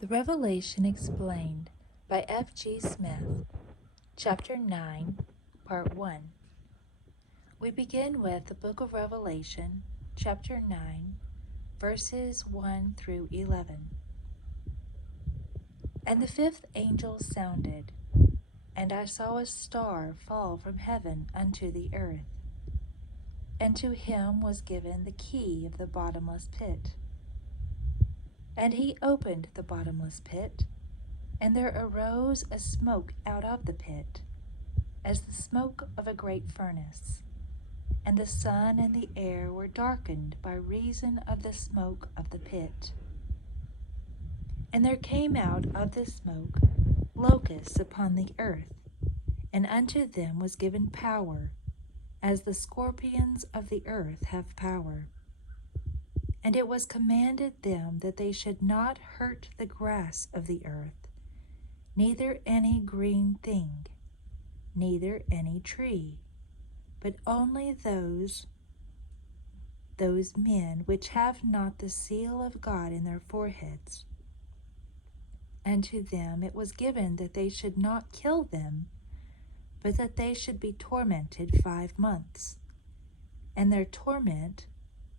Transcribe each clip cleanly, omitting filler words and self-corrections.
The Revelation Explained by F. G. Smith, Chapter 9, Part 1. We begin with the Book of Revelation, Chapter 9, verses 1 through 11. And the fifth angel sounded, and I saw a star fall from heaven unto the earth. And to him was given the key of the bottomless pit. And he opened the bottomless pit, and there arose a smoke out of the pit, as the smoke of a great furnace. And the sun and the air were darkened by reason of the smoke of the pit. And there came out of the smoke locusts upon the earth, and unto them was given power, as the scorpions of the earth have power. And it was commanded them that they should not hurt the grass of the earth, neither any green thing, neither any tree, but only those men which have not the seal of God in their foreheads. And to them it was given that they should not kill them, but that they should be tormented 5 months. And their torment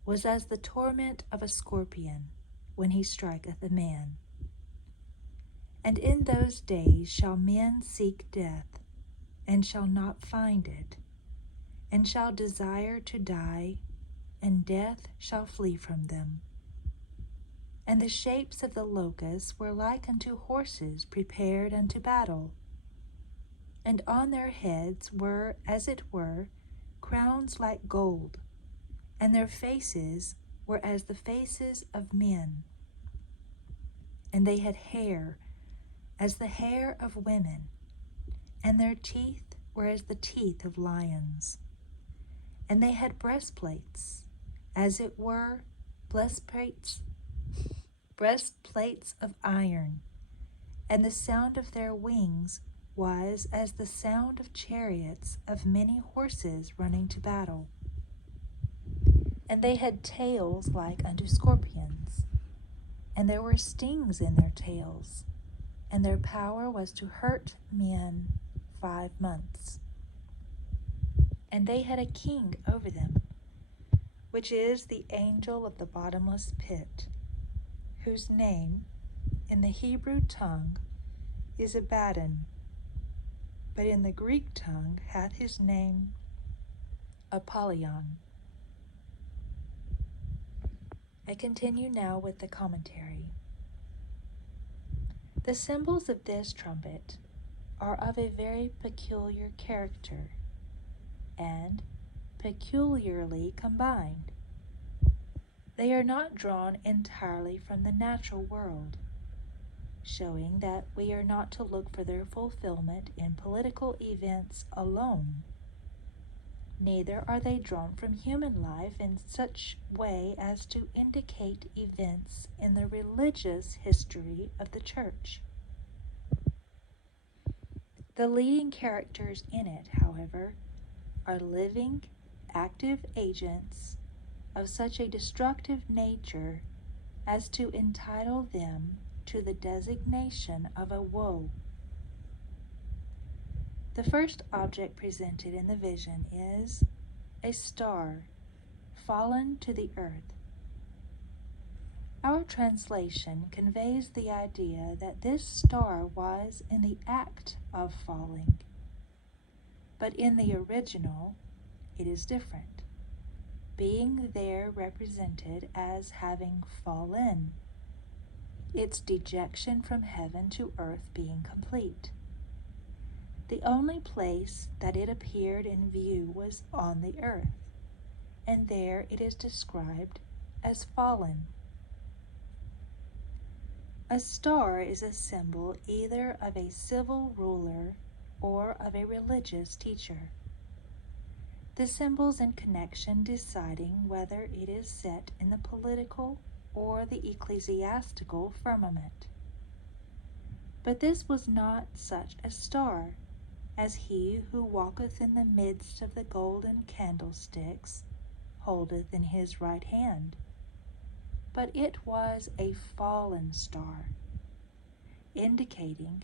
was as the torment of a scorpion when he striketh a man. And in those days shall men seek death, and shall not find it, and shall desire to die, and death shall flee from them. And the shapes of the locusts were like unto horses prepared unto battle. And on their heads were, as it were, crowns like gold, and their faces were as the faces of men. And they had hair as the hair of women, and their teeth were as the teeth of lions. And they had breastplates, as it were breastplates of iron, and the sound of their wings was as the sound of chariots of many horses running to battle. And they had tails like unto scorpions, and there were stings in their tails, and their power was to hurt men 5 months. And they had a king over them, which is the angel of the bottomless pit, whose name in the Hebrew tongue is Abaddon, but in the Greek tongue hath his name Apollyon. I continue now with the commentary. The symbols of this trumpet are of a very peculiar character, and peculiarly combined. They are not drawn entirely from the natural world, showing that we are not to look for their fulfillment in political events alone. Neither are they drawn from human life in such way as to indicate events in the religious history of the Church. The leading characters in it, however, are living, active agents of such a destructive nature as to entitle them to the designation of a woe. The first object presented in the vision is a star fallen to the earth. Our translation conveys the idea that this star was in the act of falling, but in the original it is different, being there represented as having fallen, its dejection from heaven to earth being complete. The only place that it appeared in view was on the earth, and there it is described as fallen. A star is a symbol either of a civil ruler or of a religious teacher. The symbols in connection deciding whether it is set in the political or the ecclesiastical firmament. But this was not such a star as he who walketh in the midst of the golden candlesticks holdeth in his right hand, but it was a fallen star, indicating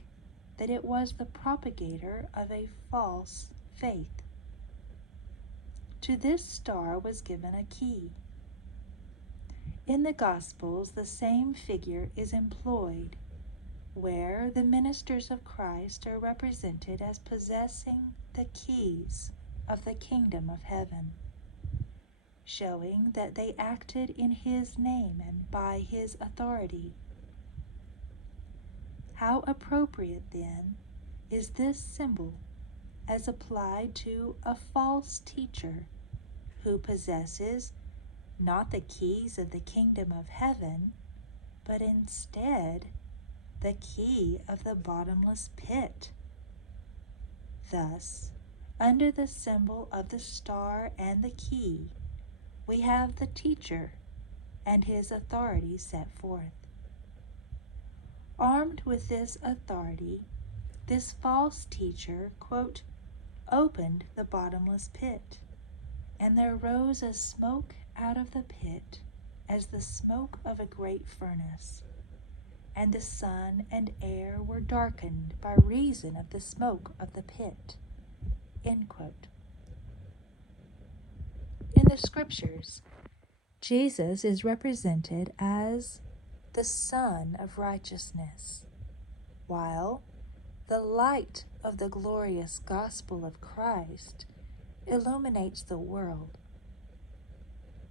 that it was the propagator of a false faith. To this star was given a key. In the Gospels, the same figure is employed, where the ministers of Christ are represented as possessing the keys of the kingdom of heaven, showing that they acted in His name and by His authority. How appropriate, then, is this symbol as applied to a false teacher who possesses not the keys of the kingdom of heaven, but instead the key of the bottomless pit. Thus, under the symbol of the star and the key, we have the teacher and his authority set forth. Armed with this authority, this false teacher, quote, opened the bottomless pit, and there rose a smoke out of the pit as the smoke of a great furnace, and the sun and air were darkened by reason of the smoke of the pit. End quote. In the scriptures, Jesus is represented as the Son of Righteousness, while the light of the glorious gospel of Christ illuminates the world.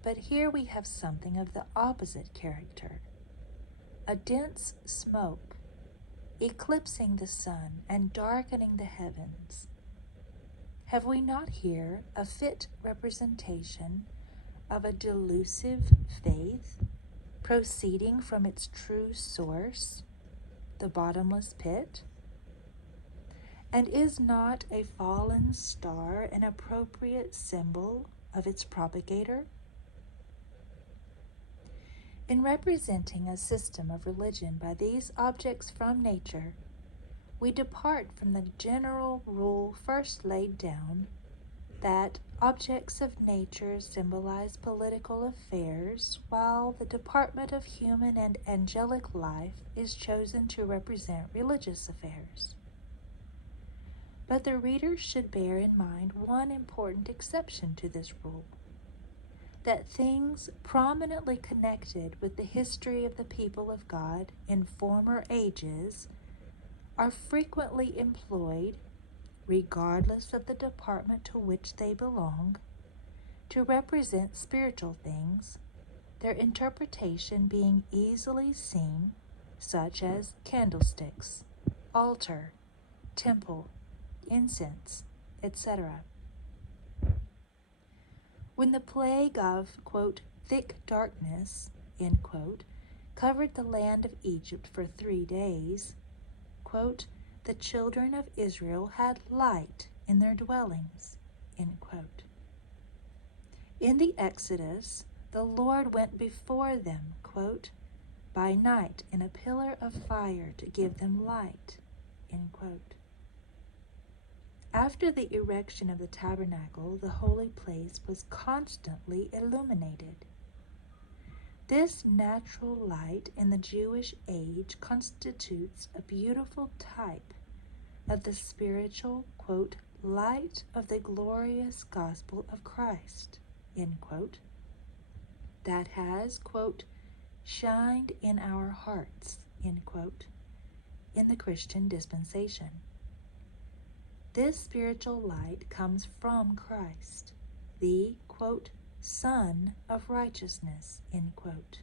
But here we have something of the opposite character, a dense smoke eclipsing the sun and darkening the heavens. Have we not here a fit representation of a delusive faith proceeding from its true source, the bottomless pit? And is not a fallen star an appropriate symbol of its propagator? In representing a system of religion by these objects from nature, we depart from the general rule first laid down that objects of nature symbolize political affairs, while the department of human and angelic life is chosen to represent religious affairs. But the reader should bear in mind one important exception to this rule, that things prominently connected with the history of the people of God in former ages are frequently employed, regardless of the department to which they belong, to represent spiritual things, their interpretation being easily seen, such as candlesticks, altar, temple, incense, etc. When the plague of, quote, thick darkness, end quote, covered the land of Egypt for 3 days, quote, the children of Israel had light in their dwellings, end quote. In the Exodus, the Lord went before them, quote, by night in a pillar of fire to give them light, end quote. After the erection of the tabernacle, the holy place was constantly illuminated. This natural light in the Jewish age constitutes a beautiful type of the spiritual, quote, light of the glorious gospel of Christ, end quote, that has, quote, shined in our hearts, end quote, in the Christian dispensation. This spiritual light comes from Christ, the, quote, Son of Righteousness, end quote.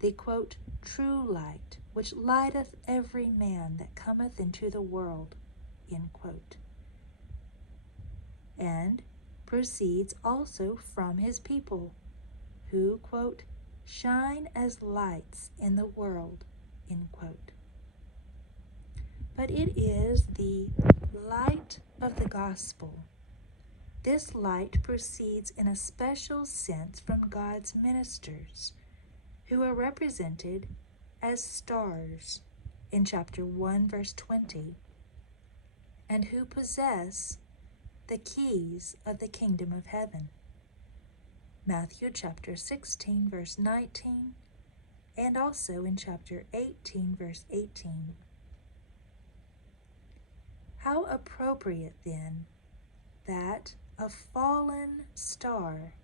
The, quote, true light, which lighteth every man that cometh into the world, end quote. And proceeds also from his people, who, quote, shine as lights in the world, end quote. But it is the light of the gospel. This light proceeds in a special sense from God's ministers, who are represented as stars in chapter 1, verse 20, and who possess the keys of the kingdom of heaven. Matthew chapter 16, verse 19, and also in chapter 18, verse 18. How appropriate, then, that a fallen star,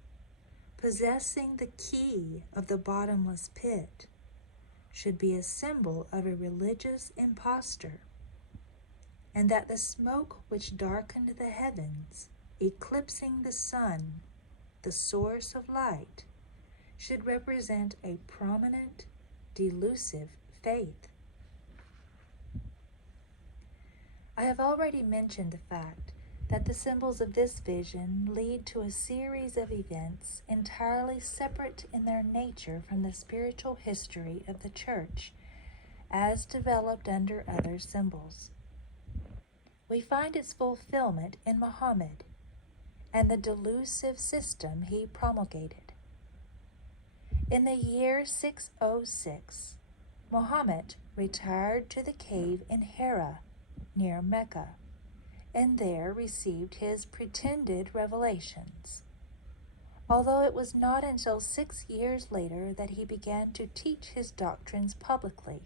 possessing the key of the bottomless pit, should be a symbol of a religious impostor, and that the smoke which darkened the heavens, eclipsing the sun, the source of light, should represent a prominent, delusive faith. I have already mentioned the fact that the symbols of this vision lead to a series of events entirely separate in their nature from the spiritual history of the Church, as developed under other symbols. We find its fulfillment in Muhammad and the delusive system he promulgated. In the year 606, Muhammad retired to the cave in Hira, near Mecca, and there received his pretended revelations, although it was not until 6 years later that he began to teach his doctrines publicly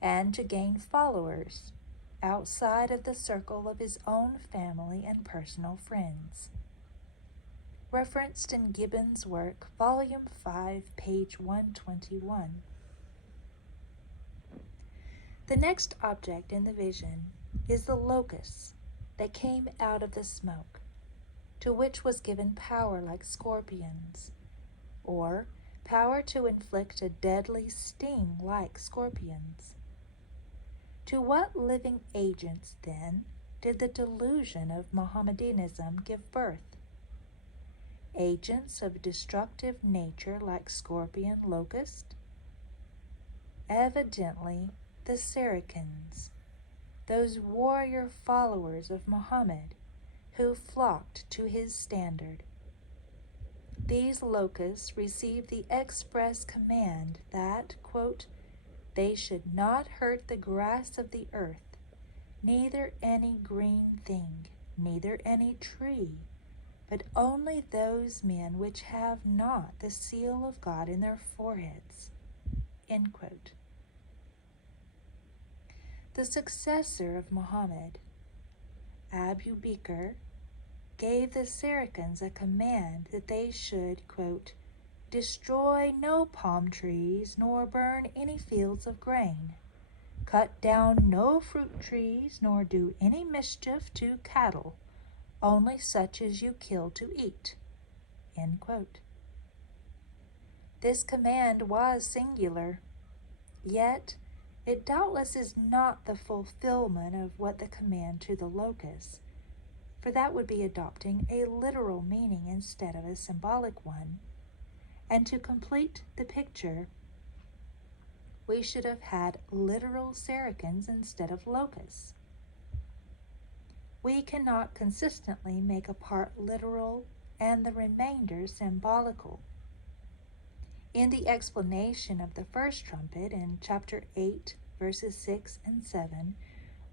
and to gain followers outside of the circle of his own family and personal friends. Referenced in Gibbon's work, Volume 5, page 121. The next object in the vision is the locust that came out of the smoke, to which was given power like scorpions, or power to inflict a deadly sting like scorpions. To what living agents, then, did the delusion of Mohammedanism give birth? Agents of destructive nature like scorpion locust? Evidently, the Saracens, those warrior followers of Muhammad who flocked to his standard. These locusts received the express command that, quote, they should not hurt the grass of the earth, neither any green thing, neither any tree, but only those men which have not the seal of God in their foreheads. End quote. The successor of Muhammad, Abu Bakr, gave the Saracens a command that they should, quote, destroy no palm trees, nor burn any fields of grain, cut down no fruit trees, nor do any mischief to cattle, only such as you kill to eat. End quote. This command was singular, yet it doubtless is not the fulfillment of what the command to the locusts, for that would be adopting a literal meaning instead of a symbolic one, and to complete the picture, we should have had literal Saracens instead of locusts. We cannot consistently make a part literal and the remainder symbolical. In the explanation of the first trumpet in chapter 8, verses 6 and 7,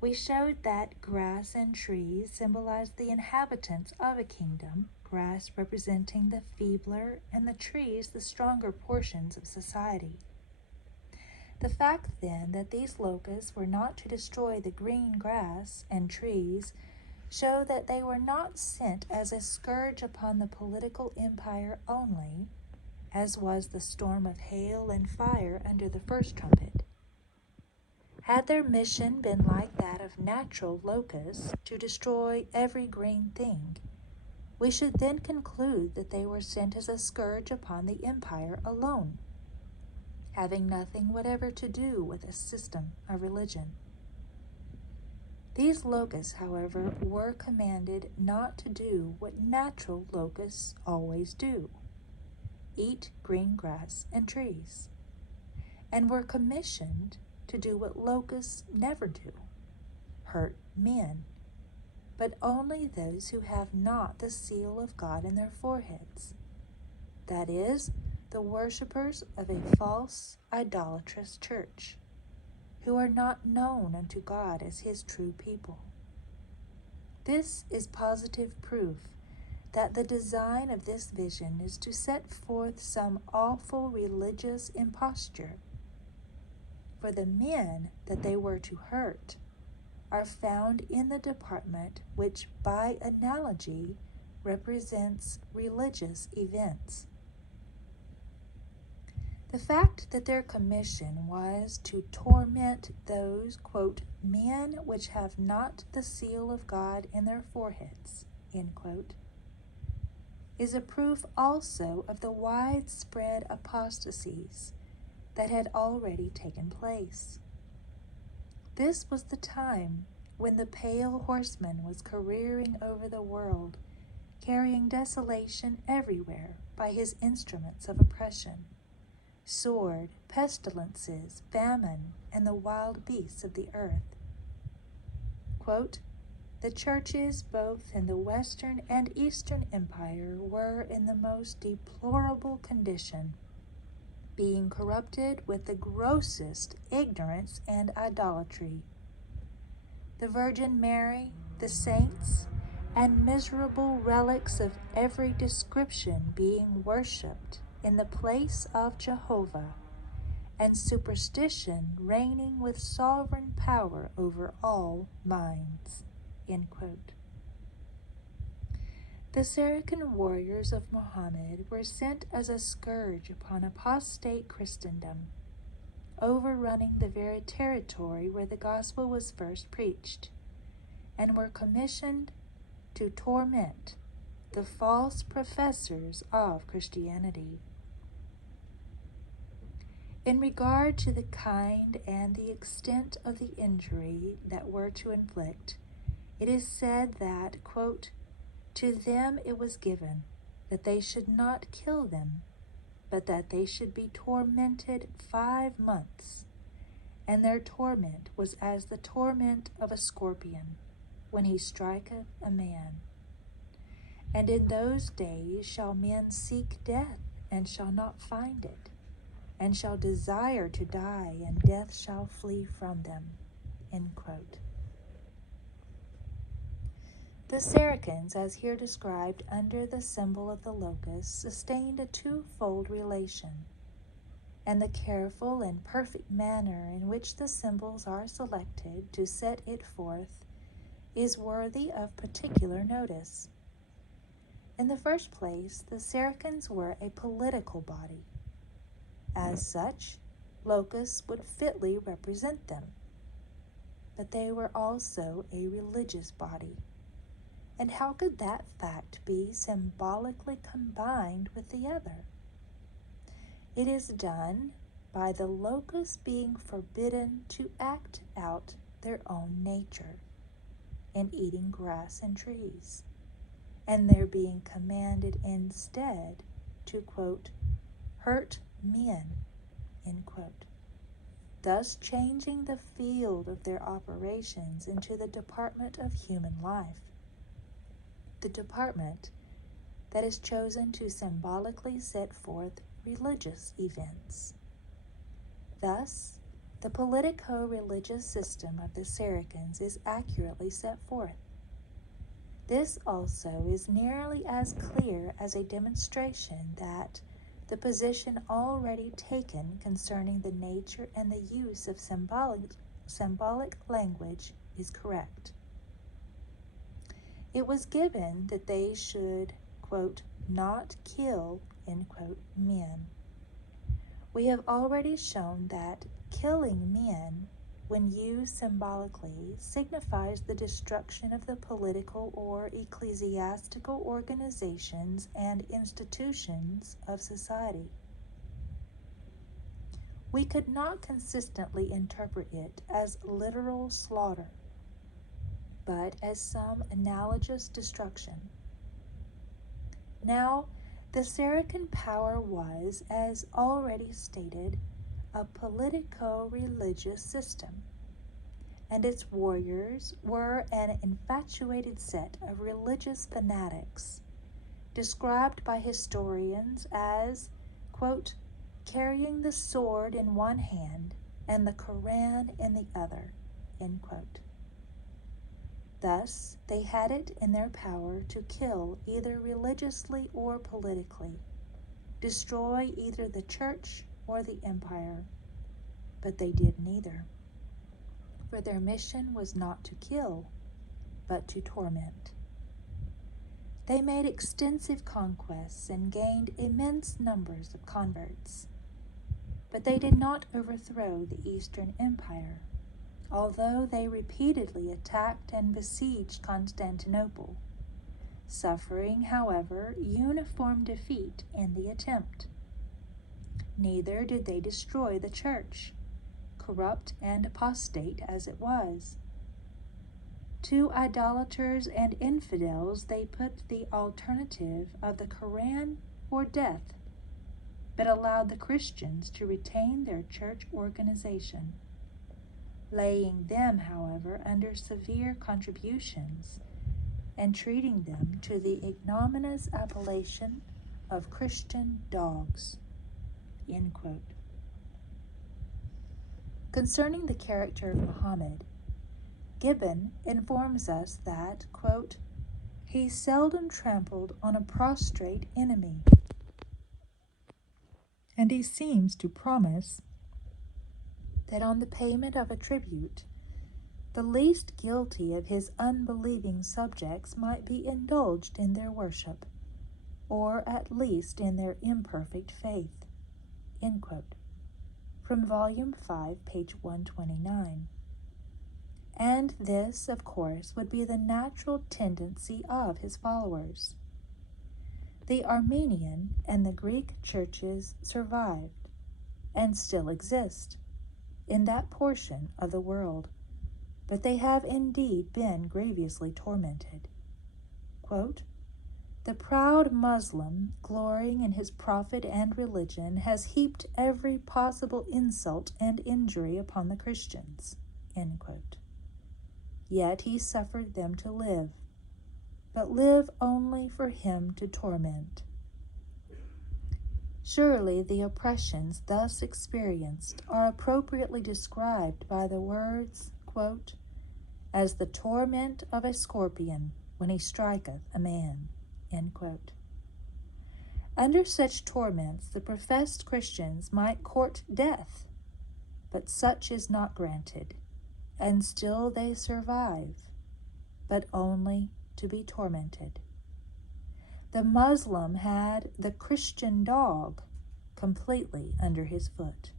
we showed that grass and trees symbolized the inhabitants of a kingdom, grass representing the feebler and the trees the stronger portions of society. The fact, then, that these locusts were not to destroy the green grass and trees show that they were not sent as a scourge upon the political empire only, as was the storm of hail and fire under the first trumpet. Had their mission been like that of natural locusts, to destroy every green thing, we should then conclude that they were sent as a scourge upon the empire alone, having nothing whatever to do with a system of religion. These locusts, however, were commanded not to do what natural locusts always do, eat green grass and trees, and were commissioned to do what locusts never do, hurt men, but only those who have not the seal of God in their foreheads, that is, the worshippers of a false, idolatrous church, who are not known unto God as his true people. This is positive proof that the design of this vision is to set forth some awful religious imposture, for the men that they were to hurt are found in the department which, by analogy, represents religious events. The fact that their commission was to torment those, quote, men which have not the seal of God in their foreheads, end quote, is a proof also of the widespread apostasies that had already taken place. This was the time when the pale horseman was careering over the world, carrying desolation everywhere by his instruments of oppression, sword, pestilences, famine, and the wild beasts of the earth. Quote, the churches both in the Western and Eastern Empire were in the most deplorable condition, being corrupted with the grossest ignorance and idolatry. The Virgin Mary, the saints, and miserable relics of every description being worshipped in the place of Jehovah, and superstition reigning with sovereign power over all minds. End quote. The Saracen warriors of Mohammed were sent as a scourge upon apostate Christendom, overrunning the very territory where the gospel was first preached, and were commissioned to torment the false professors of Christianity. In regard to the kind and the extent of the injury that were to inflict, it is said that, quote, to them it was given that they should not kill them, but that they should be tormented 5 months, and their torment was as the torment of a scorpion when he striketh a man. And in those days shall men seek death, and shall not find it, and shall desire to die, and death shall flee from them. End quote. The Saracens, as here described under the symbol of the locust, sustained a twofold relation, and the careful and perfect manner in which the symbols are selected to set it forth is worthy of particular notice. In the first place, the Saracens were a political body. As such, locusts would fitly represent them. But they were also a religious body. And how could that fact be symbolically combined with the other? It is done by the locusts being forbidden to act out their own nature in eating grass and trees, and their being commanded instead to, quote, hurt men, end quote, thus changing the field of their operations into the department of human life, the department that is chosen to symbolically set forth religious events. Thus, the politico-religious system of the Saracens is accurately set forth. This also is nearly as clear as a demonstration that the position already taken concerning the nature and the use of symbolic language is correct. It was given that they should, quote, not kill, end quote, men. We have already shown that killing men, when used symbolically, signifies the destruction of the political or ecclesiastical organizations and institutions of society. We could not consistently interpret it as literal slaughter, but as some analogous destruction. Now, the Saracen power was, as already stated, a politico-religious system, and its warriors were an infatuated set of religious fanatics, described by historians as, quote, carrying the sword in one hand and the Koran in the other, end quote. Thus, they had it in their power to kill either religiously or politically, destroy either the church or the empire, but they did neither. for their mission was not to kill, but to torment. They made extensive conquests and gained immense numbers of converts. But they did not overthrow the Eastern Empire, although they repeatedly attacked and besieged Constantinople, suffering, however, uniform defeat in the attempt. Neither did they destroy the church, corrupt and apostate as it was. To idolaters and infidels they put the alternative of the Koran or death, but allowed the Christians to retain their church organization, laying them, however, under severe contributions and treating them to the ignominious appellation of Christian dogs. End quote. Concerning the character of Muhammad, Gibbon informs us that, quote, he seldom trampled on a prostrate enemy, and he seems to promise that on the payment of a tribute, the least guilty of his unbelieving subjects might be indulged in their worship, or at least in their imperfect faith. End quote. From Volume 5, page 129. And this, of course, would be the natural tendency of his followers. The Armenian and the Greek churches survived, and still exist, in that portion of the world, but they have indeed been grievously tormented. Quote, the proud Muslim, glorying in his prophet and religion, has heaped every possible insult and injury upon the Christians. End quote. Yet he suffered them to live, but live only for him to torment. Surely the oppressions thus experienced are appropriately described by the words, quote, as the torment of a scorpion when he striketh a man. End quote. Under such torments, the professed Christians might court death, but such is not granted, and still they survive, but only to be tormented. The Muslim had the Christian dog completely under his foot.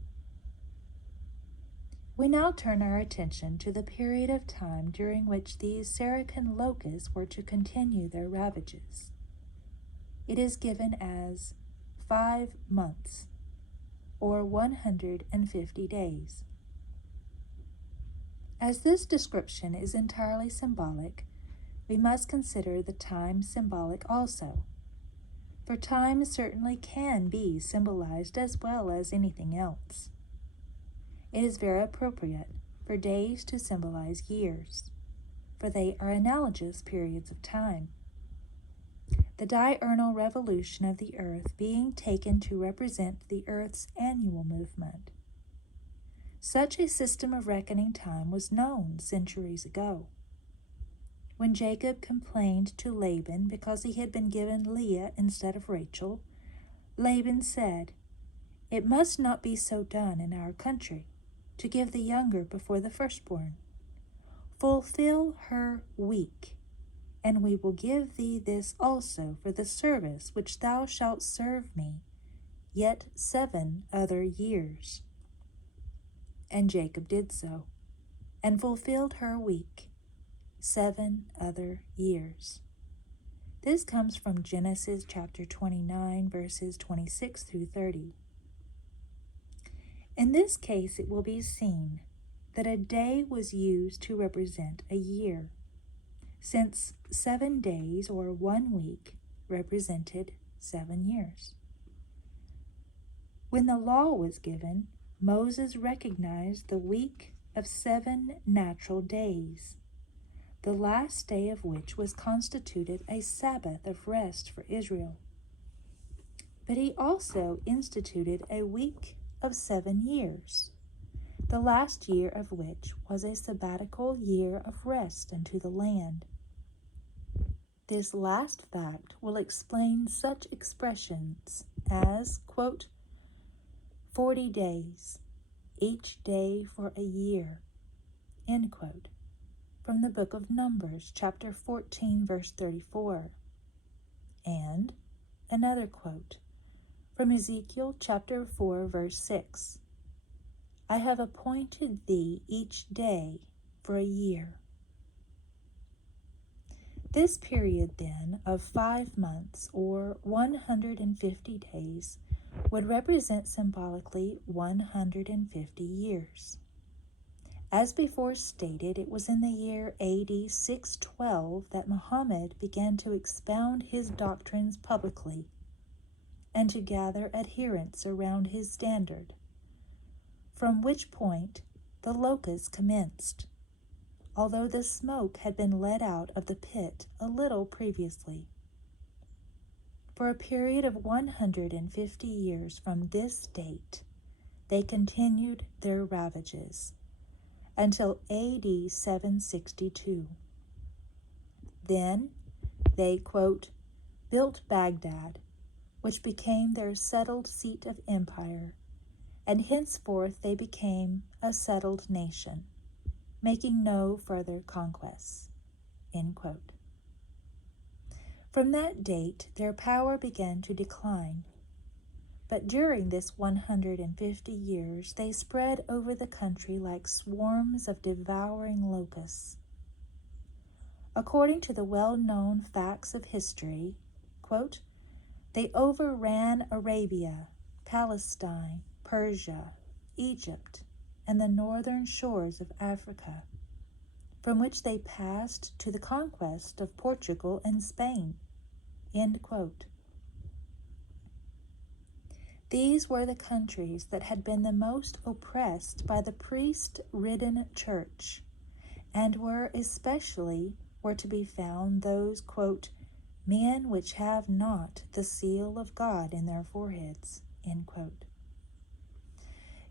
We now turn our attention to the period of time during which these Saracen locusts were to continue their ravages. It is given as 5 months, or 150 days. As this description is entirely symbolic, we must consider the time symbolic also, for time certainly can be symbolized as well as anything else. It is very appropriate for days to symbolize years, for they are analogous periods of time. The diurnal revolution of the earth being taken to represent the earth's annual movement. Such a system of reckoning time was known centuries ago. When Jacob complained to Laban because he had been given Leah instead of Rachel, Laban said, it must not be so done in our country, to give the younger before the firstborn. Fulfill her week, and we will give thee this also for the service which thou shalt serve me, yet 7 other years. And Jacob did so, and fulfilled her week, 7 other years. This comes from Genesis chapter 29, verses 26 through 30. In this case, it will be seen that a day was used to represent a year, since 7 days or 1 week represented 7 years. When the law was given, Moses recognized the week of 7 natural days, the last day of which was constituted a Sabbath of rest for Israel. But he also instituted a week of 7 years, the last year of which was a sabbatical year of rest unto the land. This last fact will explain such expressions as, quote, 40 days, each day for a year, End quote. From the book of Numbers, chapter 14, verse 34. And another quote from Ezekiel chapter 4, verse 6. I have appointed thee each day for a year. This period, then, of 5 months, or 150 days, would represent symbolically 150 years. As before stated, it was in the year AD 612 that Muhammad began to expound his doctrines publicly and to gather adherents around his standard, from which point the locusts commenced, although the smoke had been let out of the pit a little previously. For a period of 150 years from this date, they continued their ravages until AD 762. Then they, quote, built Baghdad, which became their settled seat of empire, and henceforth they became a settled nation, making no further conquests. End quote. From that date, their power began to decline. But during this 150 years, they spread over the country like swarms of devouring locusts. According to the well-known facts of history, quote, they overran Arabia, Palestine, Persia, Egypt, and the northern shores of Africa, from which they passed to the conquest of Portugal and Spain. End quote. These were the countries that had been the most oppressed by the priest-ridden church, and were to be found those, quote, men which have not the seal of God in their foreheads. End quote.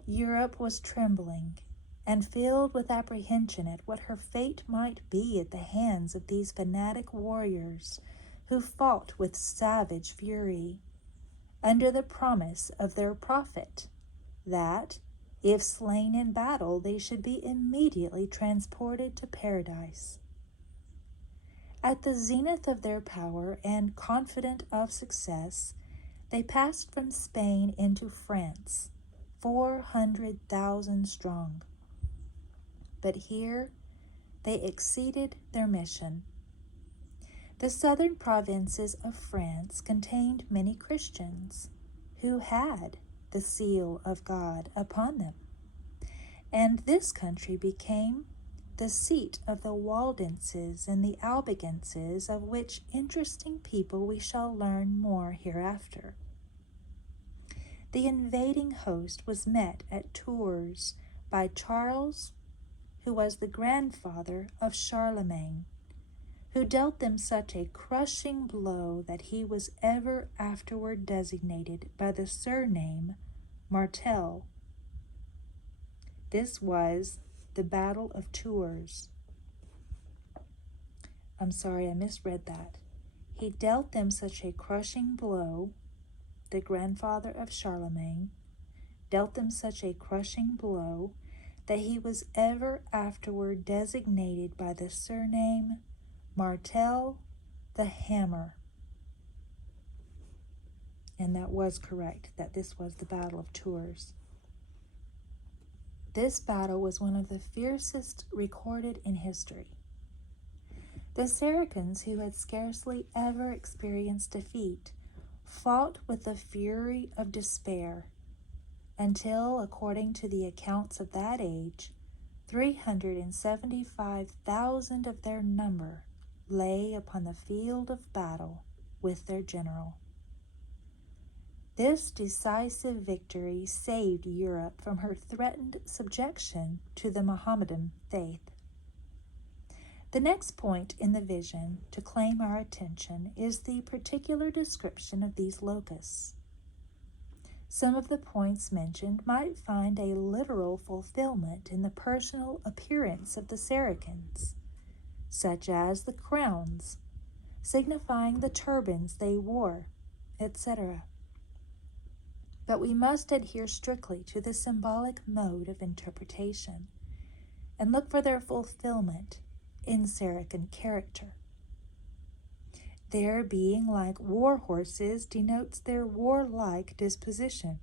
Europe was trembling and filled with apprehension at what her fate might be at the hands of these fanatic warriors who fought with savage fury, under the promise of their prophet that, if slain in battle, they should be immediately transported to paradise. At the zenith of their power and confident of success, they passed from Spain into France, 400,000 strong. But here they exceeded their mission. The southern provinces of France contained many Christians who had the seal of God upon them, and this country became the seat of the Waldenses and the Albigenses, of which interesting people we shall learn more hereafter. The invading host was met at Tours by Charles, who was the grandfather of Charlemagne, who dealt them such a crushing blow that he was ever afterward designated by the surname Martel. This was the Battle of Tours. I'm sorry, I misread that. He dealt them such a crushing blow, the grandfather of Charlemagne, dealt them such a crushing blow that he was ever afterward designated by the surname Martel the Hammer. And that was correct, that this was the Battle of Tours. This battle was one of the fiercest recorded in history. The Saracens, who had scarcely ever experienced defeat, fought with the fury of despair until, according to the accounts of that age, 375,000 of their number lay upon the field of battle with their general. This decisive victory saved Europe from her threatened subjection to the Mohammedan faith. The next point in the vision to claim our attention is the particular description of these locusts. Some of the points mentioned might find a literal fulfillment in the personal appearance of the Saracens, such as the crowns, signifying the turbans they wore, etc. But we must adhere strictly to the symbolic mode of interpretation, and look for their fulfillment in Saracen character. Their being like war horses denotes their warlike disposition.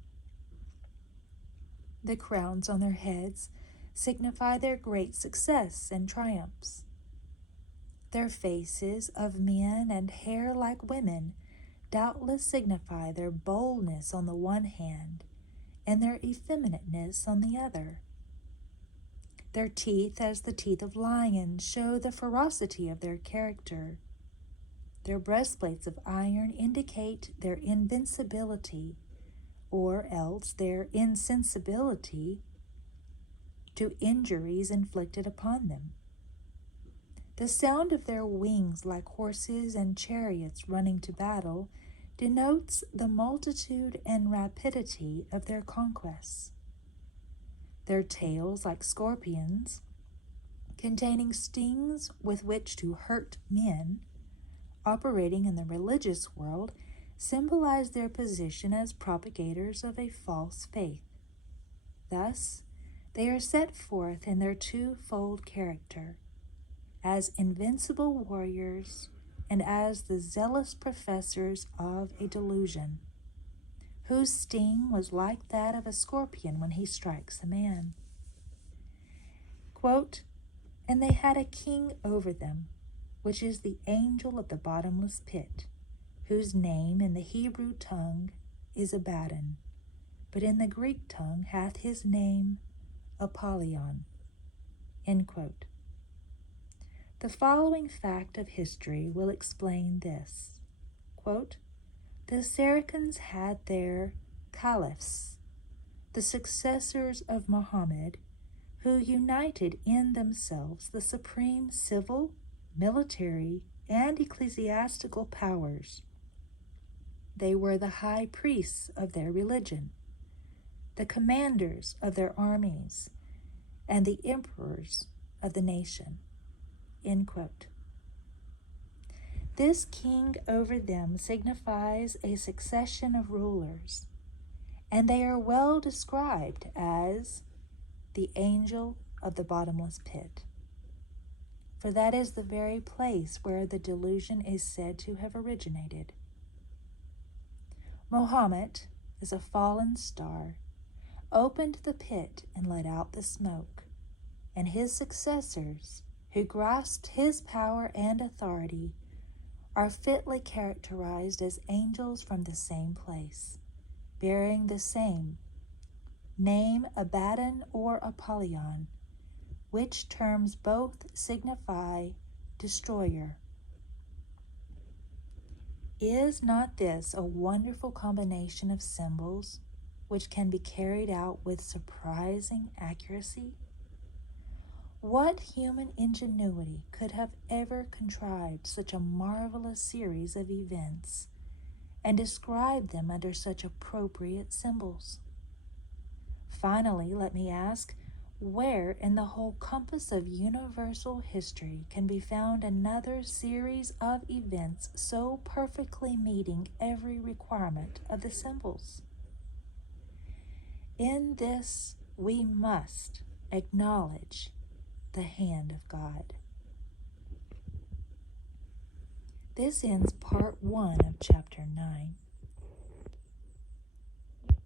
The crowns on their heads signify their great success and triumphs. Their faces of men and hair like women doubtless signify their boldness on the one hand and their effeminateness on the other. Their teeth, as the teeth of lions, show the ferocity of their character. Their breastplates of iron indicate their invincibility, or else their insensibility to injuries inflicted upon them. The sound of their wings, like horses and chariots running to battle, denotes the multitude and rapidity of their conquests. Their tails, like scorpions, containing stings with which to hurt men, operating in the religious world, symbolize their position as propagators of a false faith. Thus, they are set forth in their twofold character, as invincible warriors and as the zealous professors of a delusion, whose sting was like that of a scorpion when he strikes a man. Quote, "And they had a king over them, which is the angel of the bottomless pit, whose name in the Hebrew tongue is Abaddon, but in the Greek tongue hath his name Apollyon." End quote. The following fact of history will explain this. Quote, "The Saracens had their caliphs, the successors of Muhammad, who united in themselves the supreme civil, military, and ecclesiastical powers. They were the high priests of their religion, the commanders of their armies, and the emperors of the nation." End quote. This king over them signifies a succession of rulers, and they are well described as the angel of the bottomless pit, for that is the very place where the delusion is said to have originated. Mohammed, as a fallen star, opened the pit and let out the smoke, and his successors, who grasped his power and authority, are fitly characterized as angels from the same place, bearing the same name, Abaddon or Apollyon, which terms both signify destroyer. Is not this a wonderful combination of symbols which can be carried out with surprising accuracy? What human ingenuity could have ever contrived such a marvelous series of events and described them under such appropriate symbols? Finally, let me ask, where in the whole compass of universal history can be found another series of events so perfectly meeting every requirement of the symbols? In this we must acknowledge the hand of God. This ends part 1 of chapter 9.